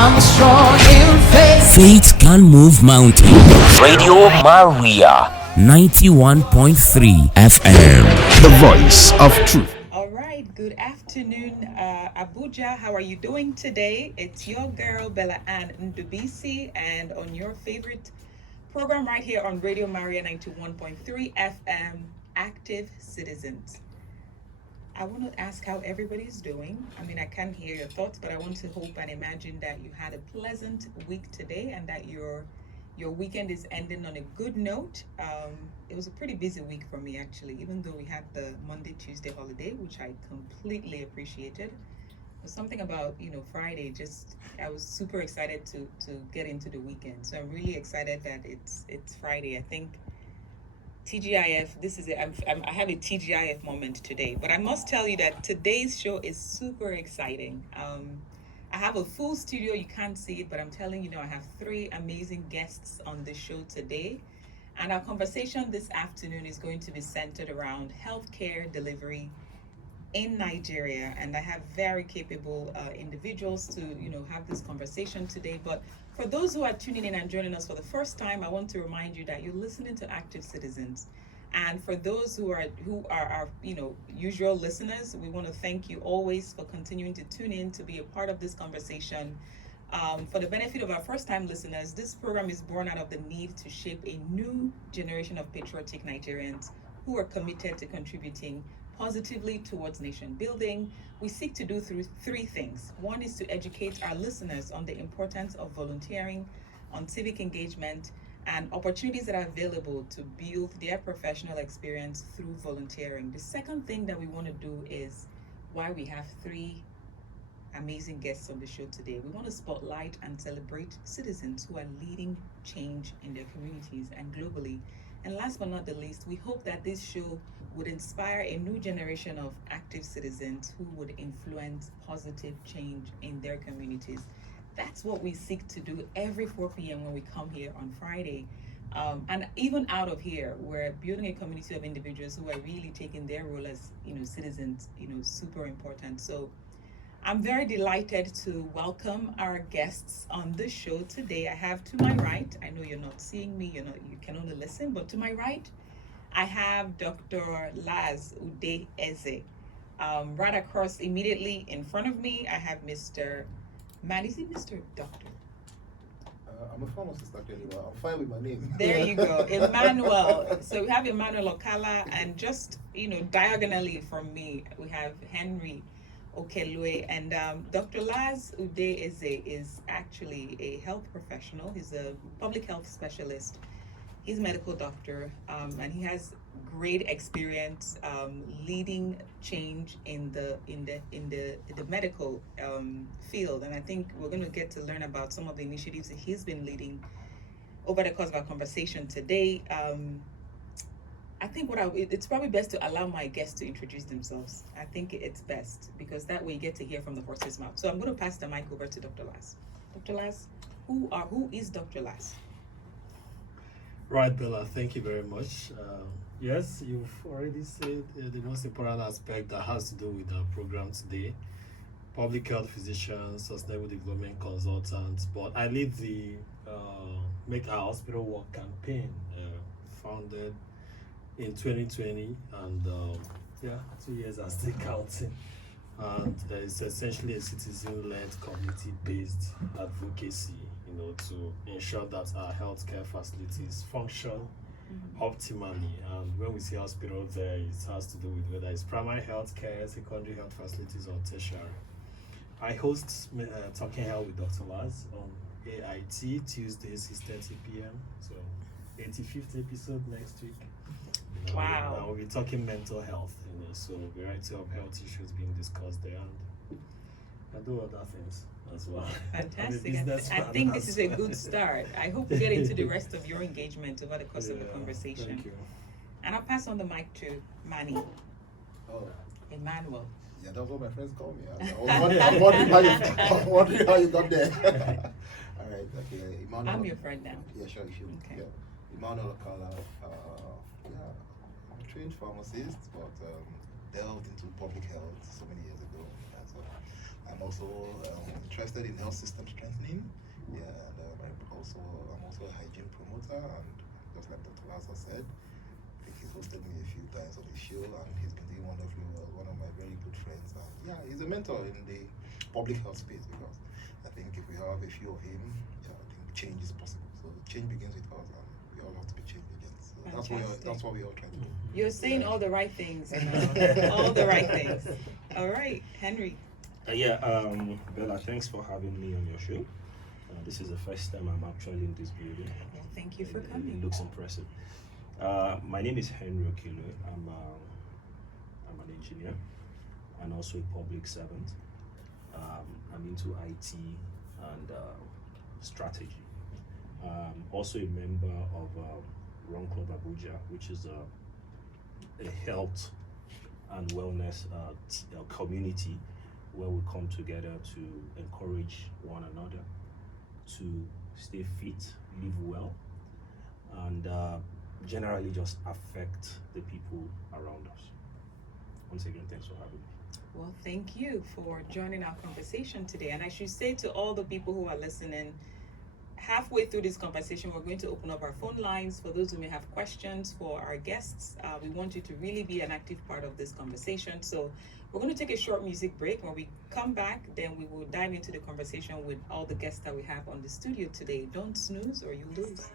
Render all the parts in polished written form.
I'm strong in faith. Faith can move mountains. Radio Maria 91.3 FM. The voice of truth. All right, good afternoon, Abuja. How are you doing today? It's your girl, Bella Ann Ndubuisi, and on your favorite program right here on Radio Maria 91.3 FM, Active Citizens. I want to ask how everybody's doing. I mean, I can't hear your thoughts, but I want to hope and imagine that you had a pleasant week today and that your weekend is ending on a good note. It was a pretty busy week for me, actually, even though we had the Monday, Tuesday holiday, which I completely appreciated. There's something about, Friday, I was super excited to get into the weekend. So I'm really excited that it's Friday. I think TGIF, I have a TGIF moment today, but I must tell you that today's show is super exciting. I have a full studio. You can't see it, but I'm telling you, I have 3 amazing guests on the show today. And our conversation this afternoon is going to be centered around healthcare delivery in Nigeria. And I have very capable individuals to, have this conversation today. But for those who are tuning in and joining us for the first time, I want to remind you that you're listening to Active Citizens. And for those who are our usual listeners, we want to thank you always for continuing to tune in to be a part of this conversation. For the benefit of our first-time listeners, this program is born out of the need to shape a new generation of patriotic Nigerians who are committed to contributing positively towards nation building. We seek to do through 3 things. One is to educate our listeners on the importance of volunteering, on civic engagement, and opportunities that are available to build their professional experience through volunteering. The second thing that we want to do is why we have 3 amazing guests on the show today. We want to spotlight and celebrate citizens who are leading change in their communities and globally. And last but not the least, we hope that this show would inspire a new generation of active citizens who would influence positive change in their communities. That's what we seek to do every 4 p.m. when we come here on Friday. And even out of here, we're building a community of individuals who are really taking their role as, citizens, super important. So I'm very delighted to welcome our guests on the show today. I have to my right, I know you're not seeing me, you can only listen, but to my right, I have Dr. Lazz Eze. Right across immediately in front of me, I have Mr. Man, is it Mr. Doctor? I'm a pharmacist actually. I'm fine with my name. There you go, Emmanuel. So we have Emmanuel Okala, and just diagonally from me, we have Henry Okelue, and Dr. Lazz Eze is actually a health professional. He's a public health specialist. He's a medical doctor, and he has great experience leading change in the medical field. And I think we're going to get to learn about some of the initiatives that he's been leading over the course of our conversation today. I think it's probably best to allow my guests to introduce themselves. I think it's best because that way you get to hear from the horse's mouth. So I'm going to pass the mic over to Dr. Lazz. Dr. Lazz, who is Dr. Lazz? Right, Bella, thank you very much. Yes, you've already said the most important aspect that has to do with our program today. Public health physician, sustainable development consultant, but I lead the Make Our Hospital Work campaign, founded in 2020, and 2 years are still counting. And it's essentially a citizen-led, community-based advocacy, to ensure that our healthcare facilities function optimally. And when we say hospital there, it has to do with whether it's primary healthcare, secondary health facilities, or tertiary. I host Talking Health with Dr. Lazz on AIT Tuesdays 6:30 p.m. So 85th episode next week. Wow. We'll be talking mental health, so a variety of health issues being discussed there, and I do other things as well. Fantastic. I think this is a good start. I hope we get into the rest of your engagement over the course of the conversation. Thank you. And I'll pass on the mic to Manny. Oh, Emmanuel. yeah, that's what my friends call me. I'm wondering how you got there. All right, okay. Emmanuel. I'm your friend now. Yeah, sure, you should. Okay. Yeah. Emmanuel Okala. I'm a trained pharmacist, but delved into public health so many years ago. I'm also interested in health system strengthening. Yeah, and I'm also a hygiene promoter, and just like Dr. Lazz said, I think he's hosted me a few times on the show, and he's been doing wonderfully well. One of my very good friends, and yeah, he's a mentor in the public health space, because I think if we have a few of him, yeah, I think change is possible. So change begins with us, and we all have to be changed agents. So that's what we all try to do. You're saying all the right things, you know, all the right things. All right, Henry. Bella, thanks for having me on your show. This is the first time I'm actually in this building. Well, thank you for It coming. looks impressive. My name is Henry Okelue. I'm an engineer and also a public servant. I'm into IT and strategy. Also a member of Run Club Abuja, which is a health and wellness community where we come together to encourage one another to stay fit, live well, and generally just affect the people around us. Once again, thanks for having me. Well, thank you for joining our conversation today. And I should say to all the people who are listening, halfway through this conversation, we're going to open up our phone lines for those who may have questions for our guests. We want you to really be an active part of this conversation. So we're going to take a short music break. When we come back, then we will dive into the conversation with all the guests that we have on the studio today. Don't snooze or you lose.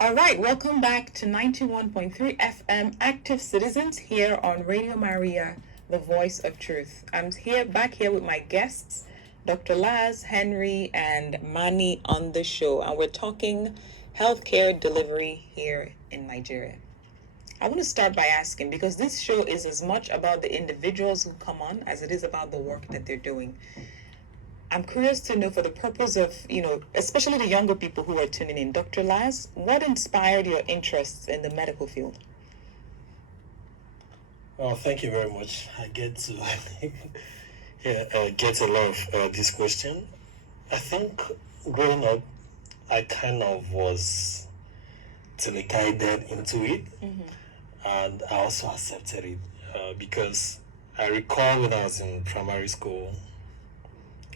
All right, welcome back to 91.3 FM Active Citizens here on Radio Maria, the voice of truth. I'm back here with my guests, Dr. Lazz, Henry, and Mani on the show, and we're talking healthcare delivery here in Nigeria. I want to start by asking, because this show is as much about the individuals who come on as it is about the work that they're doing. I'm curious to know, for the purpose of, especially the younger people who are tuning in, Dr. Lazz, what inspired your interests in the medical field? Well, thank you very much. I get to get a lot of this question. I think growing up, I kind of was teleguided into it, and I also accepted it because I recall when I was in primary school,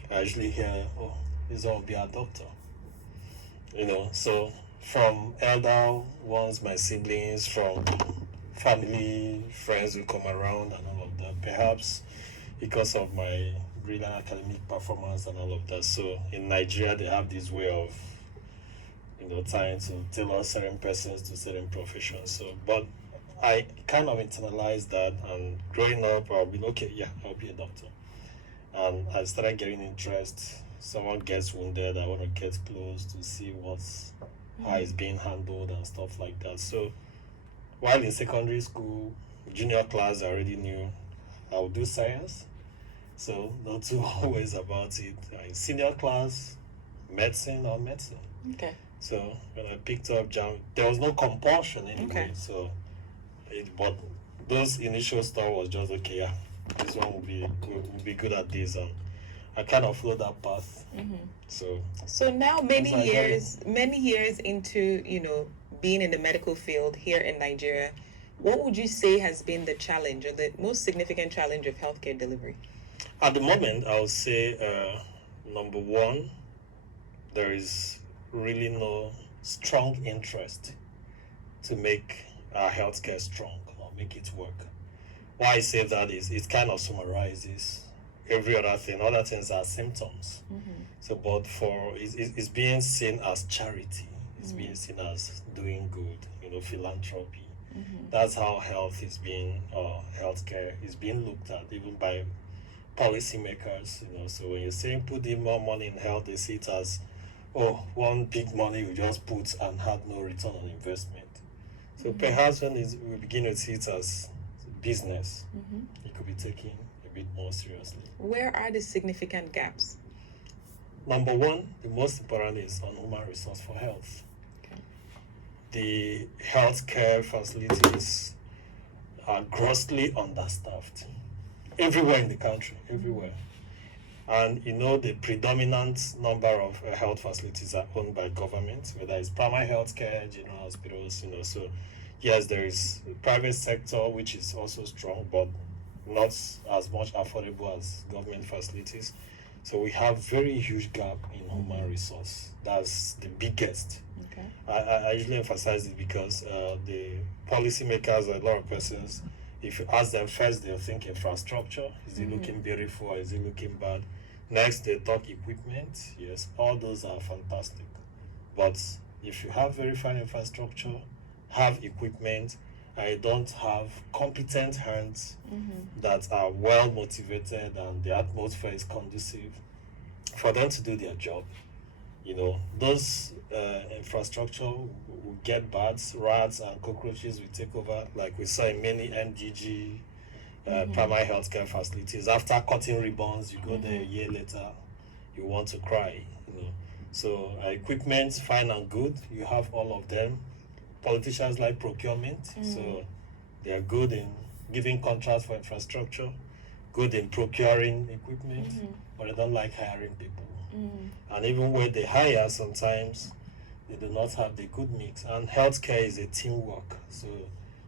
I usually hear, "Oh, this will be a doctor," So from elder ones, my siblings, from family, friends who come around and all of that, perhaps because of my brilliant academic performance and all of that. So in Nigeria, they have this way of, trying to tailor certain persons to certain professions. So, but I kind of internalized that, and growing up, I'll be I'll be a doctor. And I started getting interest. Someone gets wounded, I want to get close to see how it's being handled and stuff like that. So while in secondary school, junior class, I already knew I would do science. So not too always about it. In senior class, medicine. Okay. So when I picked up there was no compulsion anyway. Okay. So, but those initial stuff was just this one will be good at this, and I kind of followed that path. So now many years into being in the medical field here in Nigeria, what would you say has been the challenge or the most significant challenge of healthcare delivery? At the moment, I would say number one, there is really no strong interest to make our healthcare strong or make it work. Why I say that is it kind of summarizes every other thing. Other things are symptoms. So, but it's being seen as charity. It's being seen as doing good, philanthropy. That's how healthcare is being looked at, even by policymakers. So when you're saying put in more money in health, they see it as, one big money we just put and had no return on investment. So perhaps when we begin to see it as business, it could be taken a bit more seriously. Where are the significant gaps? Number one, the most important is on human resource for health. Okay. The healthcare facilities are grossly understaffed everywhere in the country, everywhere. And the predominant number of health facilities are owned by government, whether it's primary healthcare, general hospitals, So yes, there is the private sector, which is also strong, but not as much affordable as government facilities. So we have very huge gap in human resource. That's the biggest. Okay. I usually emphasize it because the policymakers, a lot of persons, if you ask them first, they'll think infrastructure. Is it looking beautiful or is it looking bad? Next, they talk equipment. Yes, all those are fantastic. But if you have very fine infrastructure, have equipment, I don't have competent hands that are well motivated and the atmosphere is conducive for them to do their job. Those infrastructure will get bad, rats and cockroaches will take over, like we saw in many NGG primary healthcare facilities. After cutting ribbons, you go there a year later, you want to cry. So equipment, fine and good, you have all of them. Politicians like procurement, so they are good in giving contracts for infrastructure, good in procuring equipment, but they don't like hiring people. And even when they hire, sometimes they do not have the good mix. And healthcare is a teamwork, so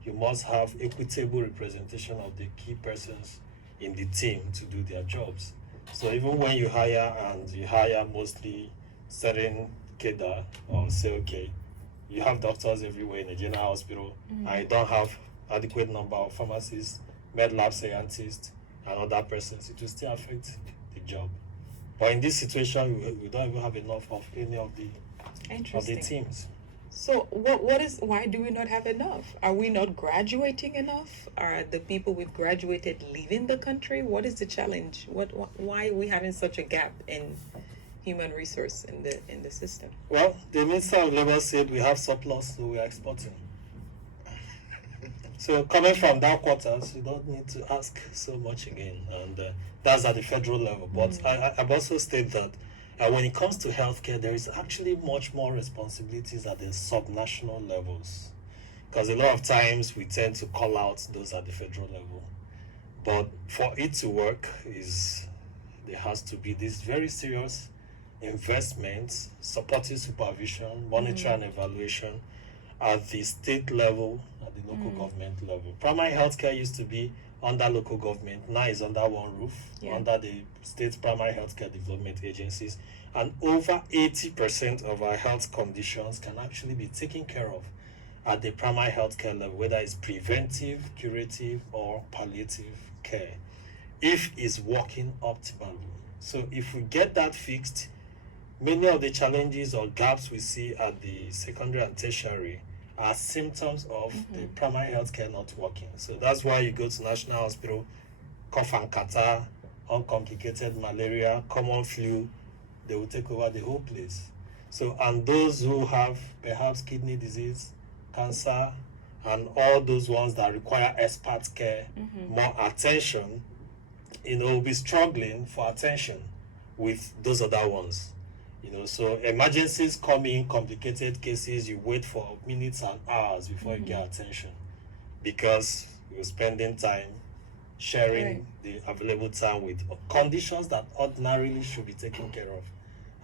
you must have equitable representation of the key persons in the team to do their jobs. So even when you hire and you hire mostly certain cadre, or say, okay, you have doctors everywhere in a general hospital, and you don't have adequate number of pharmacists, med lab scientists, and other persons, it will still affect the job. But in this situation, we don't even have enough of any of the teams. So why do we not have enough? Are we not graduating enough? Are the people we've graduated leaving the country? What is the challenge? Why are we having such a gap in human resource in the system? Well, the Minister of Labour said we have surplus, so we are exporting. So coming from that quarters, you don't need to ask so much again, and that's at the federal level. But I've also stated that when it comes to healthcare, there is actually much more responsibilities at the subnational levels, because a lot of times we tend to call out those at the federal level. But for it to work, there has to be this very serious investment, supportive supervision, monitoring and evaluation at the state level, at the local government level. Primary healthcare used to be under local government, now is under one roof, under the state primary healthcare development agencies, and over 80% of our health conditions can actually be taken care of at the primary healthcare level, whether it's preventive, curative, or palliative care, if it's working optimally. So if we get that fixed, many of the challenges or gaps we see at the secondary and tertiary are symptoms of the primary healthcare not working. So that's why you go to National Hospital, cough and catarrh, uncomplicated malaria, common flu, they will take over the whole place. So, and those who have perhaps kidney disease, cancer, and all those ones that require expert care, more attention, will be struggling for attention with those other ones. So emergencies come in, complicated cases, you wait for minutes and hours before you get attention, because you're spending time sharing the available time with conditions that ordinarily should be taken care of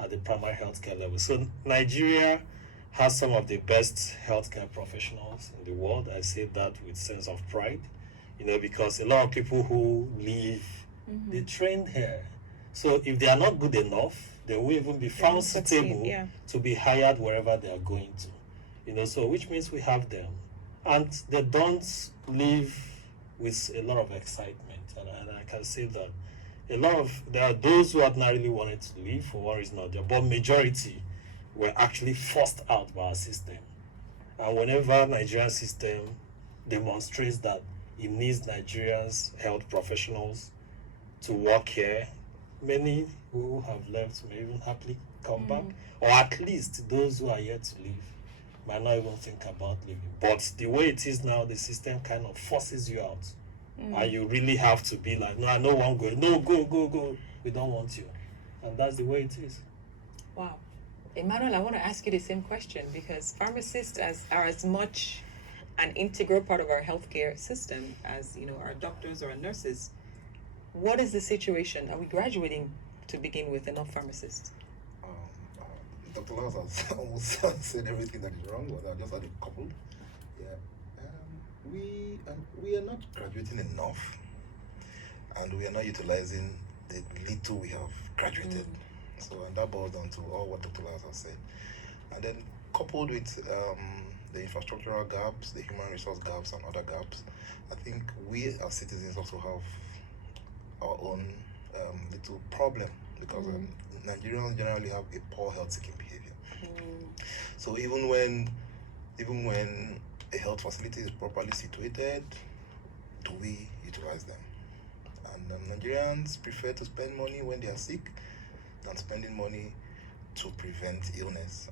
at the primary healthcare level. So Nigeria has some of the best healthcare professionals in the world. I say that with sense of pride, because a lot of people who leave, they trained here. So if they are not good enough, they will even be found suitable to be hired wherever they are going to. So which means we have them. And they don't leave with a lot of excitement. And I can say that there are those who ordinarily wanted to leave for one reason or the other, but majority were actually forced out by our system. And whenever Nigerian system demonstrates that it needs Nigerians health professionals to work here, many who have left may even happily come back, or at least those who are yet to leave might not even think about leaving. But the way it is now, the system kind of forces you out, and you really have to be like, no, I don't want to go. No, go. We don't want you, and that's the way it is. Wow. Emmanuel, I want to ask you the same question, because pharmacists are as much an integral part of our healthcare system as our doctors or our nurses. What is the situation? Are we graduating to begin with enough pharmacists? Dr. Lazz has almost said everything that is wrong, but I just had a couple. We are not graduating enough, and we are not utilizing the little we have graduated. So, and that boils down to all what Dr. Lazz has said. And then coupled with the infrastructural gaps, the human resource gaps, and other gaps, I think we as citizens also have our own little problem because Nigerians generally have a poor health-seeking behavior. So even when a health facility is properly situated, do we utilize them? And Nigerians prefer to spend money when they are sick than spending money to prevent illness.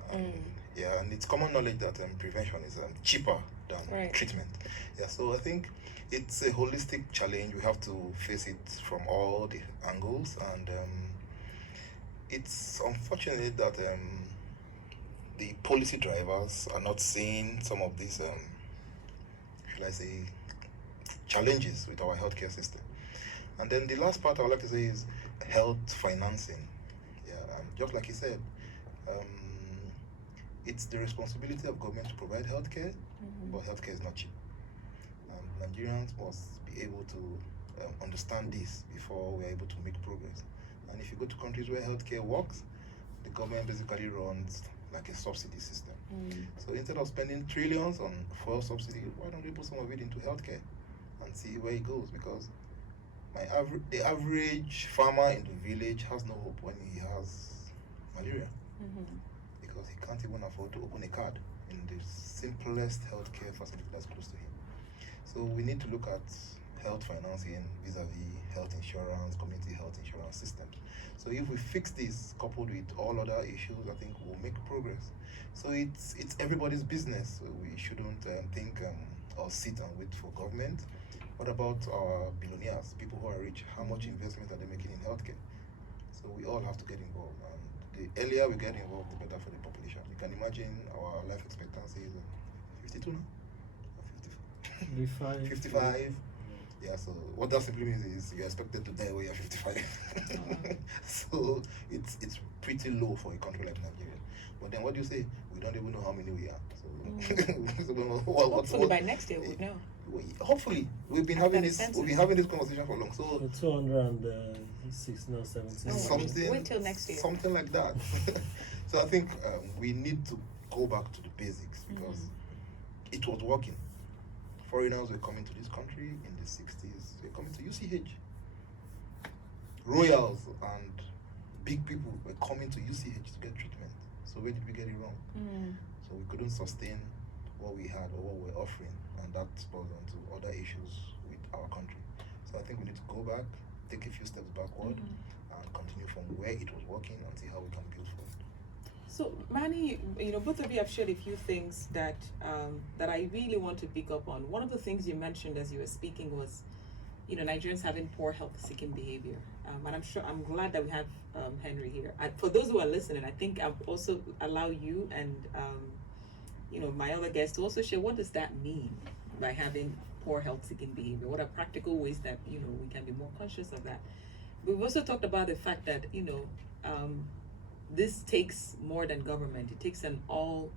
Yeah, and it's common knowledge that prevention is cheaper than treatment. Yeah, so I think it's a holistic challenge. We have to face it from all the angles, and it's unfortunate that the policy drivers are not seeing some of these, should I say, challenges with our healthcare system. And then the last part I would like to say is health financing. Yeah, and just like he said, it's the responsibility of government to provide healthcare, but healthcare is not cheap. And Nigerians must be able to understand this before we're able to make progress. And if you go to countries where healthcare works, the government basically runs like a subsidy system. So instead of spending trillions on fuel subsidy, why don't we put some of it into healthcare and see where it goes? Because the average farmer in the village has no hope when he has malaria. Because he can't even afford to open a card in the simplest healthcare facility that's close to him. So we need to look at health financing vis-a-vis health insurance, community health insurance systems. So if we fix this coupled with all other issues, I think we'll make progress. So it's everybody's business. So we shouldn't think or sit and wait for government. What about our billionaires, people who are rich? How much investment are they making in healthcare? So we all have to get involved. And the earlier we get involved, the better for the population. You can imagine our life expectancy is 52 now? 55. 55. Yeah, so what that simply means is you're expected to die when you're 55. So it's pretty low for a country like Nigeria. But then what do you say? We don't even know how many we are. So, so don't know Hopefully by next year we'll know. Hopefully. We've been having this conversation for long. So 206 now 17. Wait till next year. Something like that. So I think we need to go back to the basics because it was working. Foreigners were coming to this country in the 60s. They were coming to UCH. Royals and big people were coming to UCH to get treatment. So where did we get it wrong? So we couldn't sustain what we had or what we were offering, and that spurred on to other issues with our country. So I think we need to go back, take a few steps backward, and continue from where it was working and see how we can build from it. So, Manny, both of you have shared a few things that that I really want to pick up on. One of the things you mentioned as you were speaking was, Nigerians having poor health-seeking behavior. And I'm glad that we have Henry here. For those who are listening, I think I'll also allow you and, my other guests to also share what does that mean by having poor health-seeking behavior? What are practical ways that, we can be more conscious of that? We've also talked about the fact that, this takes more than government. It takes an all,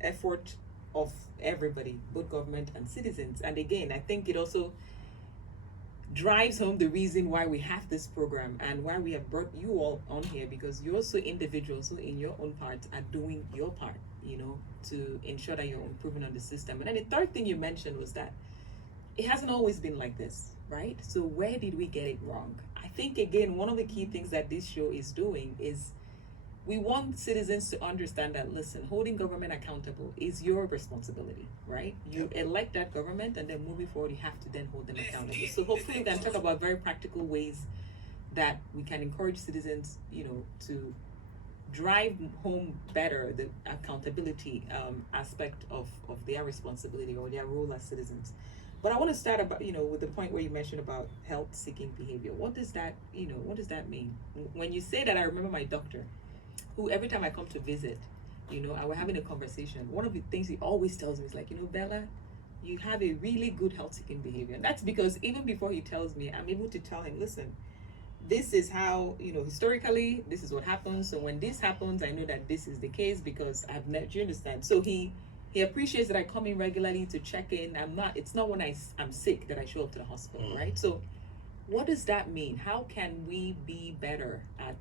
effort of everybody, both government and citizens. And again, I think it also drives home the reason why we have this program and why we have brought you all on here, because you're also individuals who in your own part are doing your part, to ensure that you're improving on the system. And then the third thing you mentioned was that it hasn't always been like this, right? So where did we get it wrong? I think, again, one of the key things that this show is doing is we want citizens to understand that, listen, holding government accountable is your responsibility, right? You elect that government, and then moving forward, you have to then hold them accountable. So hopefully we can talk about very practical ways that we can encourage citizens, to drive home better the accountability aspect of their responsibility or their role as citizens. But I want to start with the point where you mentioned about health-seeking behavior. What does that mean? When you say that, I remember my doctor, who every time I come to visit, and we're having a conversation, one of the things he always tells me is like, Bella, you have a really good health-seeking behavior. And that's because even before he tells me, I'm able to tell him, listen, this is how, historically, this is what happens. So when this happens, I know that this is the case because I've never, do you understand? So he appreciates that I come in regularly to check in. It's not when I'm sick that I show up to the hospital, right? So what does that mean? How can we be better at,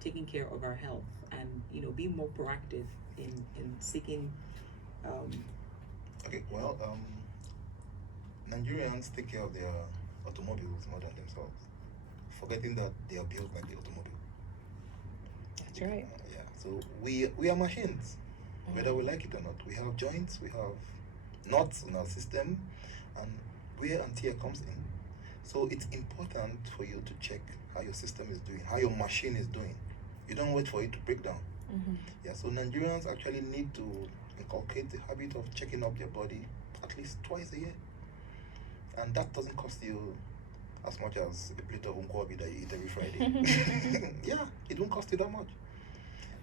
taking care of our health and, be more proactive in seeking Okay, well, Nigerians take care of their automobiles more than themselves, forgetting that they are built like the automobile. That's right. Yeah, so we are machines, whether we like it or not. We have joints, we have nuts in our system, and wear and tear comes in. So it's important for you to check how your system is doing, how your machine is doing. You don't wait for it to break down. Yeah, so Nigerians actually need to inculcate the habit of checking up your body at least twice a year. And that doesn't cost you as much as a plate of nkwobi that you eat every Friday. Yeah, it won't cost you that much.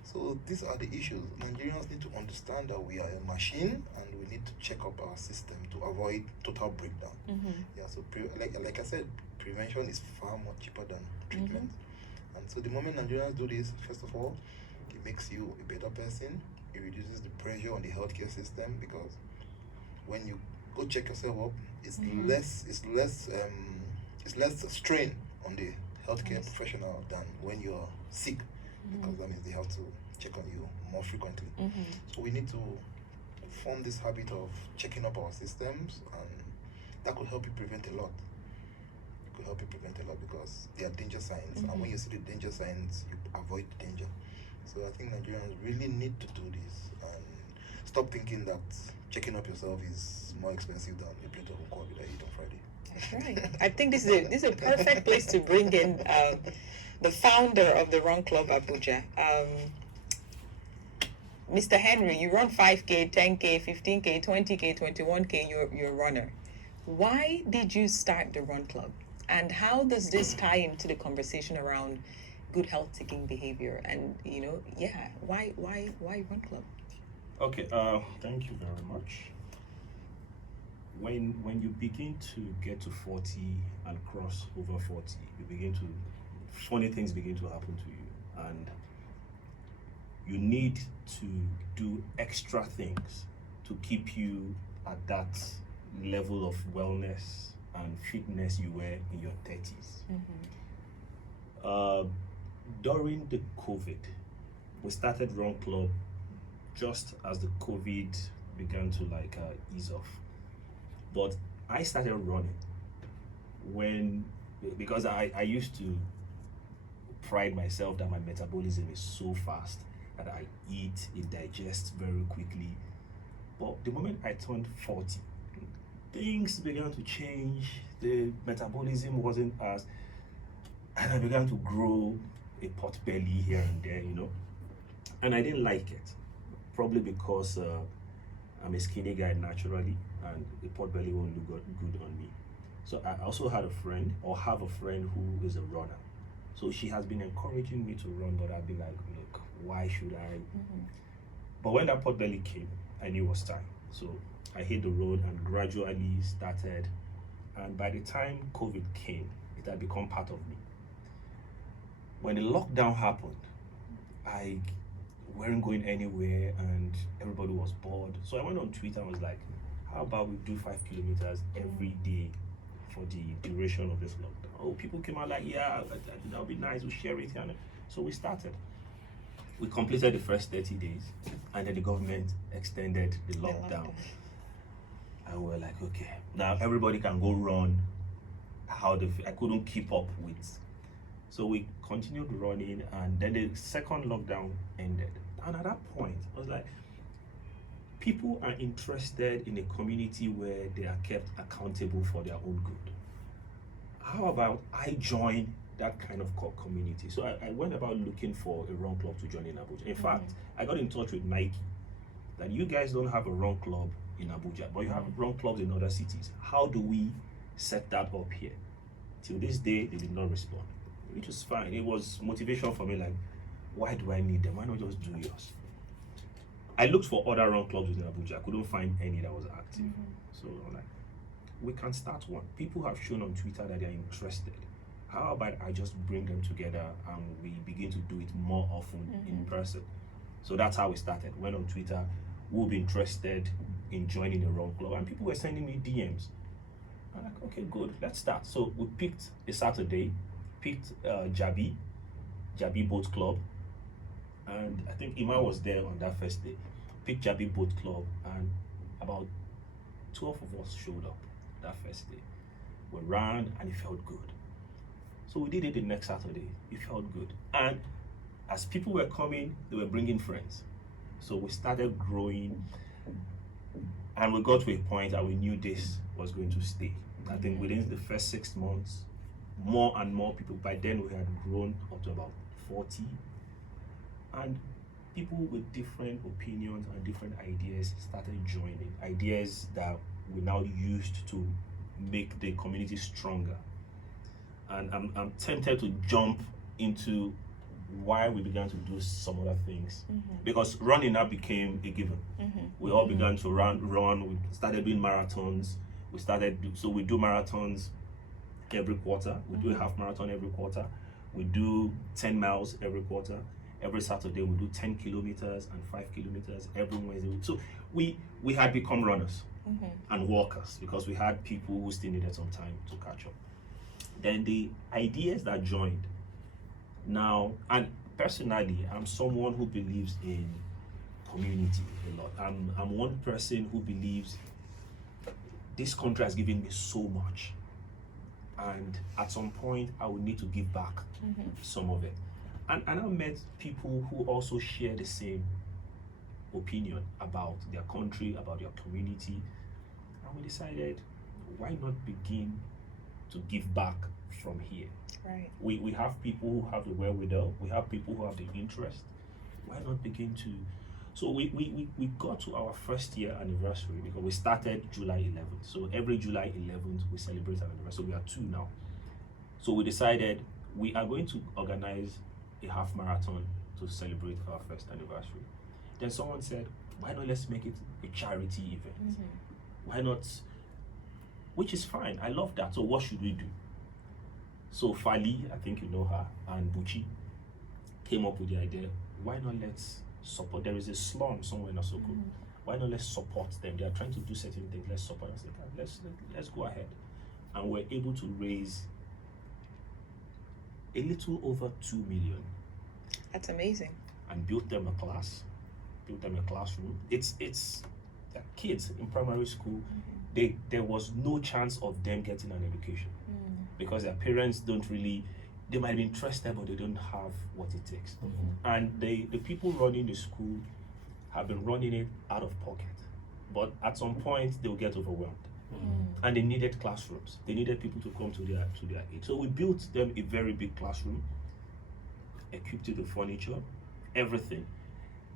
So these are the issues. Nigerians need to understand that we are a machine and we need to check up our system to avoid total breakdown. Yeah, so like I said, prevention is far more cheaper than treatment. And so the moment Nigerians do this, first of all, it makes you a better person. It reduces the pressure on the healthcare system, because when you go check yourself up, it's less strain on the healthcare professional than when you're sick, because that means they have to check on you more frequently. So we need to form this habit of checking up our systems, and that could help you prevent a lot. It could help you prevent a lot because there are danger signs, and when you see the danger signs, you avoid the danger. So I think Nigerians really need to do this and stop thinking that checking up yourself is more expensive than a plate of nkwobi that you eat on Friday. That's right. I think this is a perfect place to bring in the founder of the Run Club Abuja. Mr. Henry, you run 5K, 10K, 15K, 20K, 21K, you're a runner. Why did you start the Run Club? And how does this tie into the conversation around good health-seeking behavior? And, why Run Club? Okay, thank you very much. When you begin to get to 40 and cross over 40, funny things begin to happen to you, and you need to do extra things to keep you at that level of wellness and fitness you were in your 30s. During the COVID, we started Run Club just as the COVID began to ease off. But I started running because I used to pride myself that my metabolism is so fast that I eat, it digests very quickly. But the moment I turned 40, things began to change. The metabolism wasn't and I began to grow a pot belly here and there, and I didn't like it, probably because I'm a skinny guy naturally, and the pot belly won't look good on me. So I also have a friend who is a runner. So she has been encouraging me to run, but I've been like, look, why should I? But when that pot belly came, I knew it was time. So I hit the road and gradually started. And by the time COVID came, it had become part of me. When the lockdown happened, I weren't going anywhere and everybody was bored. So I went on Twitter and was like, how about we do 5 kilometers every day for the duration of this lockdown? Oh, people came out like, yeah, that would be nice, we'll share it. And so we started. We completed the first 30 days, and then the government extended the lockdown. And we're like, okay, now everybody can go run. I couldn't keep up with. So we continued running, and then the second lockdown ended. And at that point, I was like, people are interested in a community where they are kept accountable for their own good. How about I join that kind of community? So I went about looking for a run club to join in Abuja. In fact, I got in touch with Nike that you guys don't have a run club in Abuja, but you have run clubs in other cities. How do we set that up here? Till this day, they did not respond, which is fine. It was motivation for me, like, why do I need them? Why not just do yours? I looked for other run clubs in Abuja. I couldn't find any that was active. So I'm like, we can start one. People have shown on Twitter that they're interested. How about I just bring them together and we begin to do it more often in person? So that's how we started. Went on Twitter, who would be interested in joining a run club? And people were sending me DMs. I'm like, okay, good, let's start. So we picked a Saturday, picked Jabi Boat Club, and I think Ima was there on that first day. Picked Jabi Boat Club, and about 12 of us showed up that first day. We ran, and it felt good. So we did it the next Saturday. It felt good. And as people were coming, they were bringing friends. So we started growing, and we got to a point that we knew this was going to stay. I think within the first 6 months, more and more people, by then we had grown up to about 40. And people with different opinions and different ideas started joining. Ideas that we now used to make the community stronger. And I'm tempted to jump into why we began to do some other things, because running now became a given. We all began to run. We started doing marathons. We do marathons every quarter. We do a half marathon every quarter. We do 10 miles every quarter. Every Saturday we do 10 kilometers and 5 kilometers every Wednesday. So we had become runners and walkers, because we had people who still needed some time to catch up. Then the ideas that joined now, and personally, I'm someone who believes in community a lot. I'm one person who believes this country has given me so much, and at some point I will need to give back some of it. And I met people who also share the same opinion about their country, about their community, and we decided, why not begin to give back from here? Right. We have people who have the wherewithal, we have people who have the interest. Why not begin to? So we got to our first year anniversary, because we started July 11th. So every July 11th we celebrate an anniversary. So we are 2 now. So we decided we are going to organize a half marathon to celebrate our first anniversary. Then someone said, why not let's make it a charity event? Why not? Which is fine. I love that. So what should we do? So Fali, I think you know her, and Buchi came up with the idea, why not let's support? There is a slum somewhere in Asoko. Why not let's support them? They are trying to do certain things. Let's support us. Let's go ahead. And we're able to raise a little over 2 million. That's amazing. And built them a classroom. It's kids in primary school. There was no chance of them getting an education, because their parents don't really, they might be interested, but they don't have what it takes. And the people running the school have been running it out of pocket, but at some point they'll get overwhelmed. And they needed classrooms. They needed people to come to their aid. So we built them a very big classroom, equipped with the furniture, everything.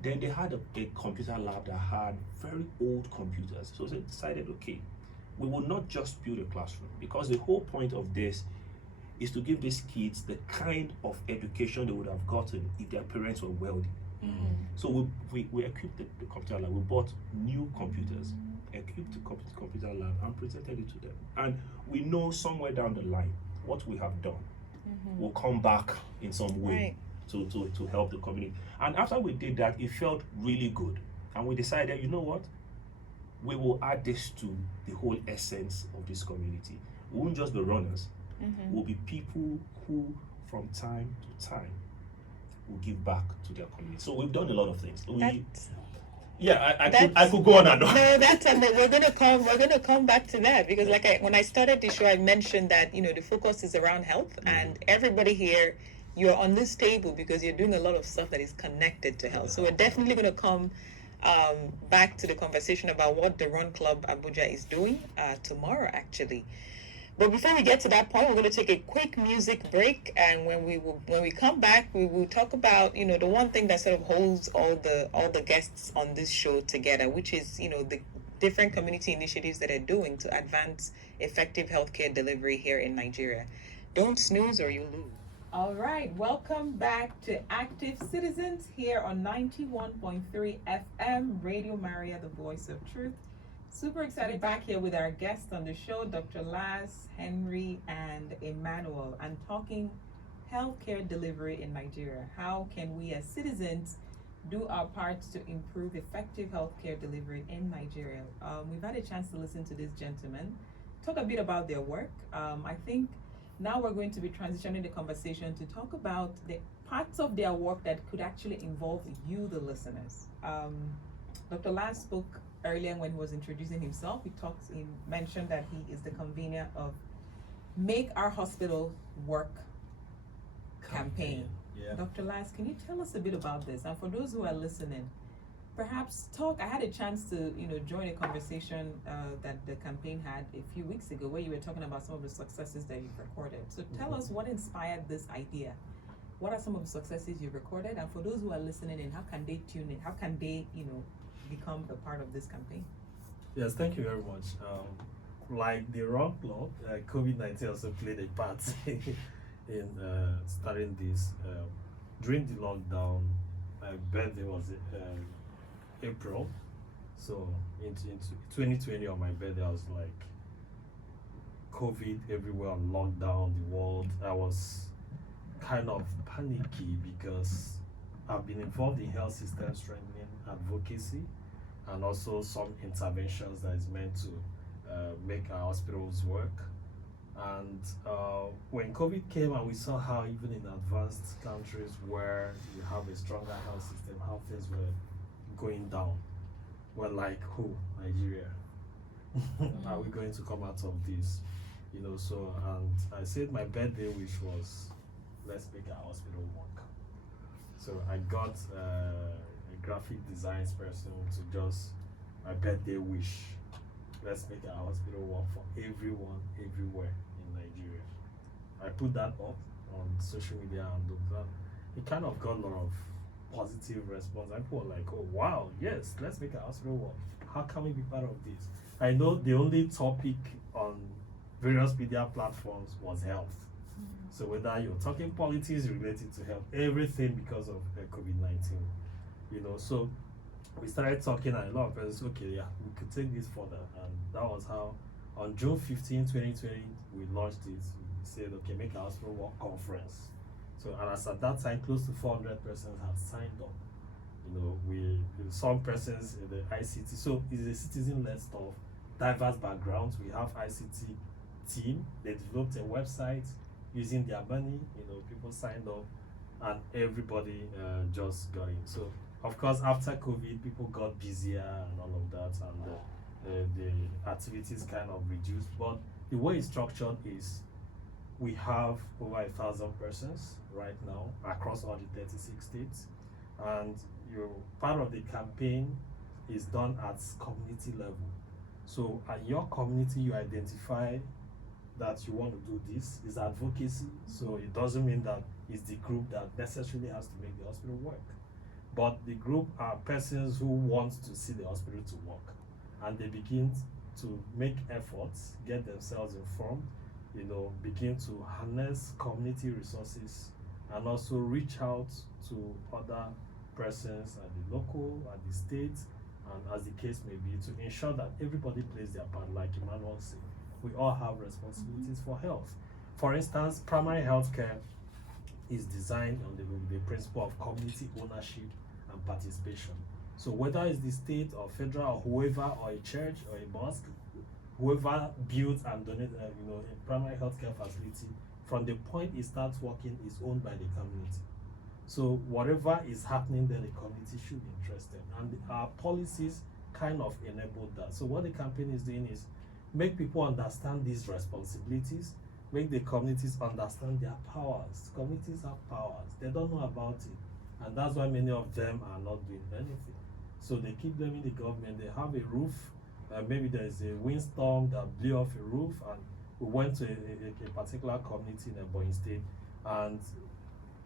Then they had a computer lab that had very old computers. So they decided, okay, we will not just build a classroom, because the whole point of this is to give these kids the kind of education they would have gotten if their parents were wealthy. So we equipped the computer lab. We bought new computers, equipped the computer lab, and presented it to them. And we know somewhere down the line what we have done will come back in some way. Right. To help the community. And after we did that, it felt really good. And we decided, you know what? We will add this to the whole essence of this community. We won't just be runners. We'll be people who, from time to time, will give back to their community. So we've done a lot of things. I could go on and on. No, that's and we're gonna come back to that, because when I started the show, I mentioned that the focus is around health, and everybody here, you're on this table because you're doing a lot of stuff that is connected to health. So we're definitely going to come back to the conversation about what the Run Club Abuja is doing tomorrow, actually. But before we get to that point, we're going to take a quick music break, and when we come back, we will talk about the one thing that sort of holds all the guests on this show together, which is the different community initiatives that are doing to advance effective healthcare delivery here in Nigeria. Don't snooze or you lose. All right, welcome back to Active Citizens here on 91.3 FM, Radio Maria, the voice of truth. Super excited back here with our guests on the show, Dr. Lazz, Henry, and Emmanuel, and talking healthcare delivery in Nigeria. How can we as citizens do our part to improve effective healthcare delivery in Nigeria? We've had a chance to listen to this gentleman talk a bit about their work. I think now we're going to be transitioning the conversation to talk about the parts of their work that could actually involve you, the listeners. Dr. Lazz spoke earlier when he was introducing himself. He mentioned that he is the convener of Make Our Hospital Work campaign. Yeah. Dr. Lazz, can you tell us a bit about this? And for those who are listening, perhaps talk. I had a chance to, join a conversation that the campaign had a few weeks ago, where you were talking about some of the successes that you've recorded. So tell us what inspired this idea. What are some of the successes you've recorded? And for those who are listening in, how can they tune in? How can they, become a part of this campaign? Yes, thank you very much. Like the Rock Club, COVID-19 also played a part in starting this. During the lockdown, my birthday was April. So in 2020 on my birthday, I was like, COVID everywhere, lockdown, the world. I was kind of panicky because I've been involved in health system strengthening advocacy and also some interventions that is meant to make our hospitals work. And when COVID came and we saw how even in advanced countries where you have a stronger health system, how things were going down, we're like, who? Nigeria. Are we going to come out of this? So, and I said my birthday wish was, let's make our hospital work. So I got a graphic designs person to just, my birthday wish, let's make our hospital work for everyone, everywhere in Nigeria. I put that up on social media and it kind of got a lot of positive response. And people were like, oh wow, yes, let's make our hospital work. How can we be part of this? I know the only topic on various media platforms was health. So whether you're talking politics related to health, everything because of COVID-19, so we started talking and a lot of persons, okay, yeah, we could take this further. And that was how on June 15, 2020, we launched it. We said, okay, make a hospital work conference. So, and as at that time, close to 400 persons had signed up. Some persons in the ICT, so it's a citizen-led stuff, diverse backgrounds. We have ICT team, they developed a website using their money, people signed up and everybody just got in. So of course after COVID people got busier and all of that, and the activities kind of reduced, but the way it's structured is we have over 1,000 persons right now across all the 36 states, and part of the campaign is done at community level. So at your community you identify that you want to do this is advocacy. So it doesn't mean that it's the group that necessarily has to make the hospital work. But the group are persons who want to see the hospital to work. And they begin to make efforts, get themselves informed, begin to harness community resources and also reach out to other persons at the local, at the state, and as the case may be, to ensure that everybody plays their part, like Emmanuel said. We all have responsibilities for health. For instance, primary health care is designed on the principle of community ownership and participation. So whether it's the state or federal or whoever, or a church or a mosque, whoever builds and donates a primary health care facility, from the point it starts working is owned by the community. So whatever is happening there, the community should be interested. And our policies kind of enable that. So what the campaign is doing is make people understand these responsibilities, make the communities understand their powers. Communities have powers, they don't know about it, and that's why many of them are not doing anything. So they keep blaming the government. They have a roof, maybe there's a windstorm that blew off a roof, and we went to a particular community in Ebonyi State, and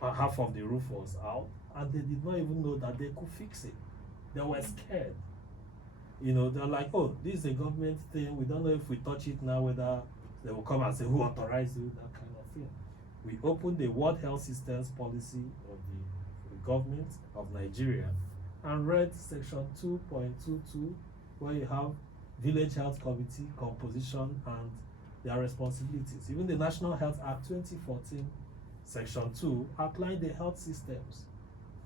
half of the roof was out, and they did not even know that they could fix it. They were scared. They're like, oh, this is a government thing. We don't know if we touch it now, whether they will come and say, who authorized you, that kind of thing. We opened the World Health Systems policy of the government of Nigeria and read section 2.22, where you have village health committee composition and their responsibilities. Even the National Health Act 2014, section 2, outlined the health systems.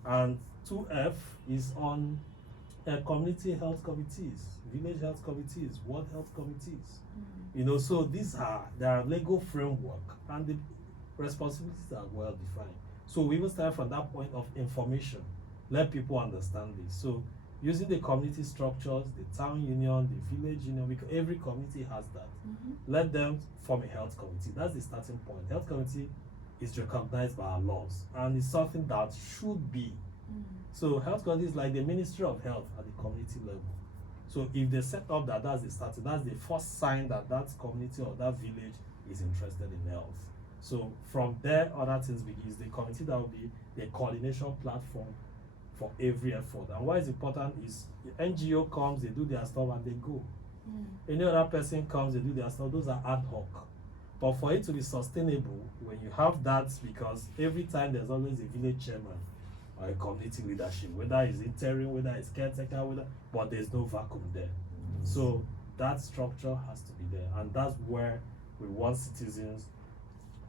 And 2F is on community health committees, village health committees, ward health committees. You know, so there are legal framework and the responsibilities are well defined. So we even start from that point of information, let people understand this. So using the community structures, the town union, the village union, because every community has that. Let them form a health committee. That's the starting point. Health committee is recognized by our laws and it's something that should be. So health committee is like the Ministry of Health at the community level. So if they set up that, that's the starting, that's the first sign that that community or that village is interested in health. So from there, other things begins. The committee that will be the coordination platform for every effort. And what is important is the NGO comes, they do their stuff and they go. Any other person comes, they do their stuff, those are ad hoc. But for it to be sustainable, when you have that, because every time there's always a village chairman or a community leadership, whether it's interim, whether it's caretaker, but there's no vacuum there. So that structure has to be there. And that's where we want citizens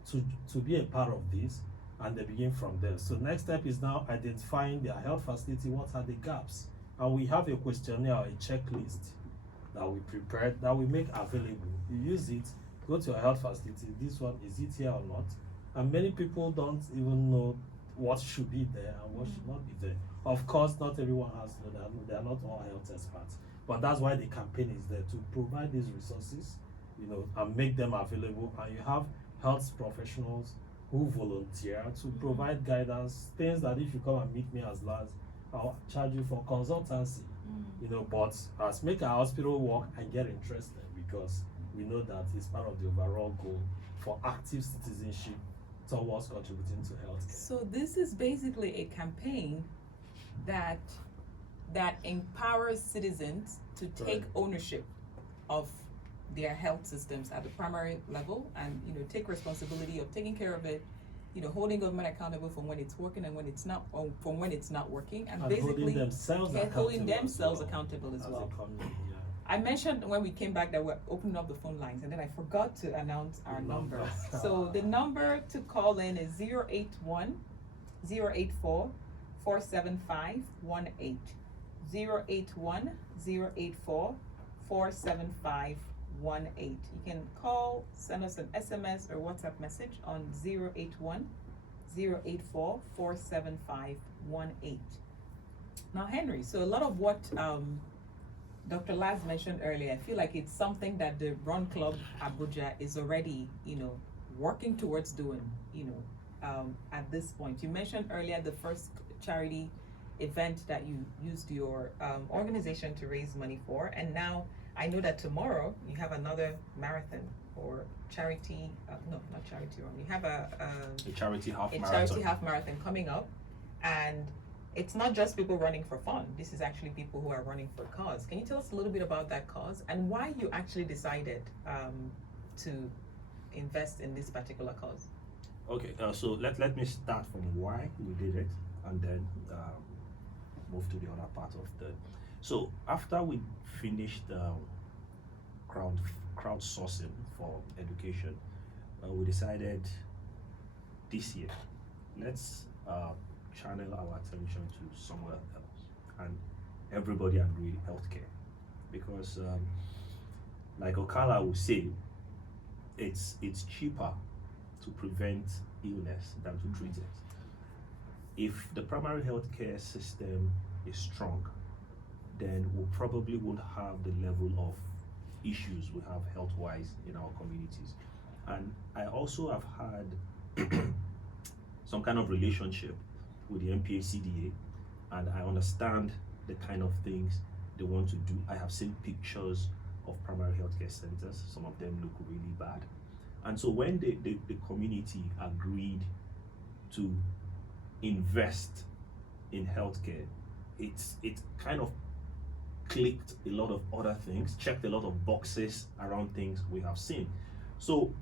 to be a part of this, and they begin from there. So next step is now identifying their health facility, what are the gaps? And we have a questionnaire or a checklist that we prepared, that we make available. You use it, go to your health facility, this one, is it here or not? And many people don't even know what should be there and what should not be there. Of course, not everyone has, they are not all health experts, but that's why the campaign is there, to provide these resources, you know, and make them available. And you have health professionals who volunteer to provide guidance, things that if you come and meet me as Lazz, I'll charge you for consultancy, you know, but as make our hospital work and get interested, because we know that it's part of the overall goal for active citizenship towards contributing to healthcare. So this is basically a campaign that empowers citizens to take ownership of their health systems at the primary level, and take responsibility of taking care of it, holding government accountable for when it's working and when it's not, or from when it's not working, and basically holding themselves accountable as well. I mentioned when we came back that we're opening up the phone lines, and then I forgot to announce our numbers. So the number to call in is 081-084-475-18. 081-084-475-18. You can call, send us an SMS or WhatsApp message on 081-084-475-18. Now, Henry, so a lot of what Dr. Lazz mentioned earlier, I feel like it's something that the Run Club Abuja is already, working towards doing, at this point. You mentioned earlier the first charity event that you used your organization to raise money for, and now I know that tomorrow you have another marathon or charity, no, not charity run. You have a charity half marathon. Charity half marathon coming up, and it's not just people running for fun. This is actually people who are running for a cause. Can you tell us a little bit about that cause and why you actually decided to invest in this particular cause? Okay, so let me start from why we did it, and then move to the other part of the. So after we finished crowdsourcing for education, we decided this year, let's channel our attention to somewhere else, and everybody agreed healthcare, because like Okala will say, it's cheaper to prevent illness than to treat it. If the primary healthcare system is strong, then we probably won't have the level of issues we have health-wise in our communities. And I also have had some kind of relationship with the MPHCDA, and I understand the kind of things they want to do. I have seen pictures of primary healthcare centers. Some of them look really bad. And so when the community agreed to invest in healthcare, it kind of clicked a lot of other things, checked a lot of boxes around things we have seen. So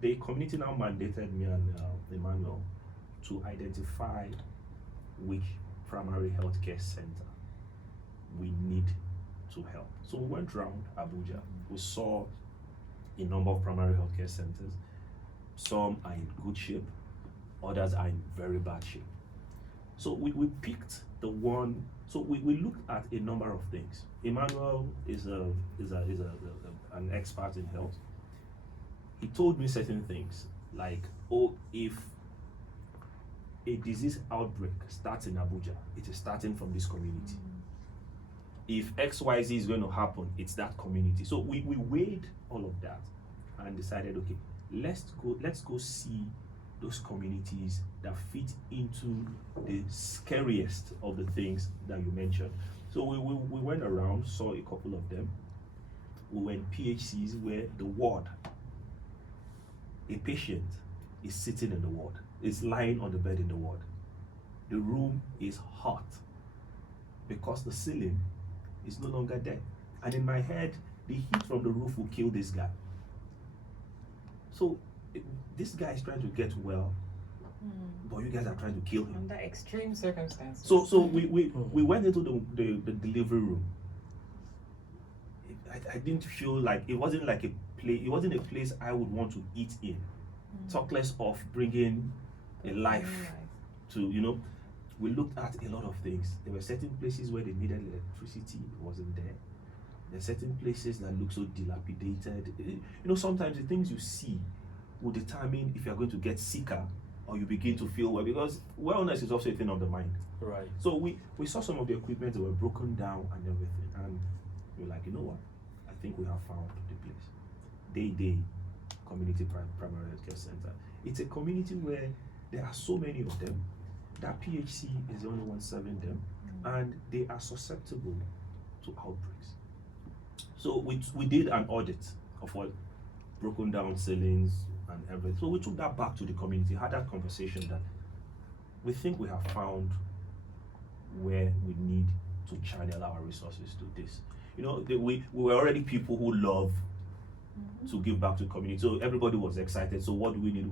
the community now mandated me and Emmanuel to identify which primary healthcare center we need to help. So we went around Abuja. We saw a number of primary healthcare centers. Some are in good shape, others are in very bad shape. So we picked the one. So we looked at a number of things. Emmanuel is an expert in health. He told me certain things like, oh, if a disease outbreak starts in Abuja, it is starting from this community. If XYZ is going to happen, it's that community. So we weighed all of that and decided, okay, let's go see those communities that fit into the scariest of the things that you mentioned. So we went around, saw a couple of them. We went PHCs where the ward, a patient is sitting in the ward, is lying on the bed in the ward. The room is hot because the ceiling is no longer there. And in my head, the heat from the roof will kill this guy. So this guy is trying to get well, but you guys are trying to kill him. Under extreme circumstances. So we went into the delivery room. I didn't feel like it wasn't like a place. It wasn't a place I would want to eat in. Talk less of bringing a life to, we looked at a lot of things. There were certain places where they needed electricity, it wasn't there. There are certain places that look so dilapidated. Sometimes the things you see will determine if you're going to get sicker or you begin to feel well, because wellness is also a thing of the mind. Right. So we saw some of the equipment that were broken down and everything, and we're like, you know what? I think we have found the place. Day Community Primary Health Care Center. It's a community where there are so many of them that PHC is the only one serving them, and they are susceptible to outbreaks. So we did an audit of what broken down ceilings and everything. So we took that back to the community, had that conversation that we think we have found where we need to channel our resources to this. We were already people who love to give back to the community. So everybody was excited. So what do we need?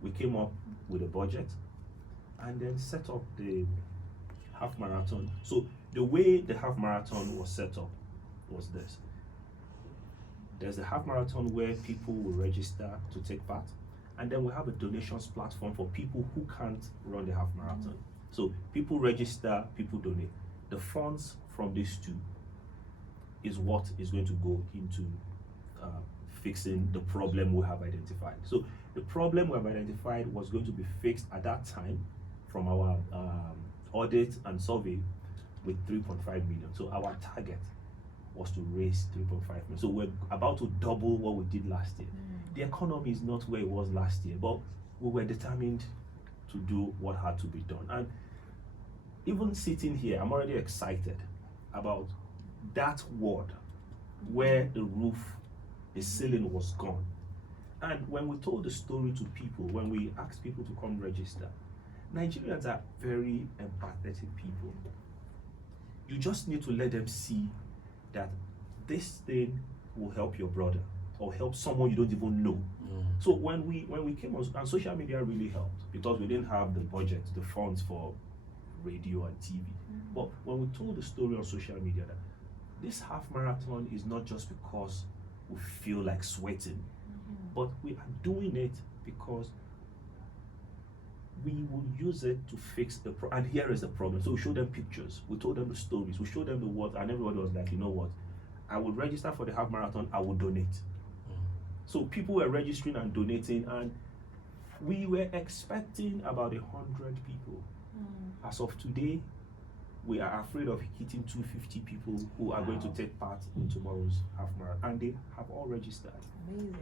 We came up with a budget and then set up the half marathon. So the way the half marathon was set up was this. There's a half marathon where people will register to take part, and then we have a donations platform for people who can't run the half marathon. So people register, people donate. The funds from these two is what is going to go into fixing the problem we have identified. So the problem we have identified was going to be fixed at that time from our audit and survey with 3.5 million. So our target was to raise 3.5 million. So we're about to double what we did last year. The economy is not where it was last year, but we were determined to do what had to be done. And even sitting here, I'm already excited about that ward where the roof, the ceiling was gone. And when we told the story to people, when we asked people to come register, Nigerians are very empathetic people. You just need to let them see that this thing will help your brother or help someone you don't even know. So when we came on, and social media really helped because we didn't have the budget, the funds for radio and TV. But when we told the story on social media that this half marathon is not just because we feel like sweating, but we are doing it because we will use it to fix the problem. And here is the problem. So we showed them pictures, we told them the stories, we showed them the what, and everybody was like, you know what, I would register for the half marathon, I would donate. So people were registering and donating, and we were expecting about 100 people. As of today, we are afraid of hitting 250 people who are going to take part in tomorrow's half marathon, and they have all registered. Amazing.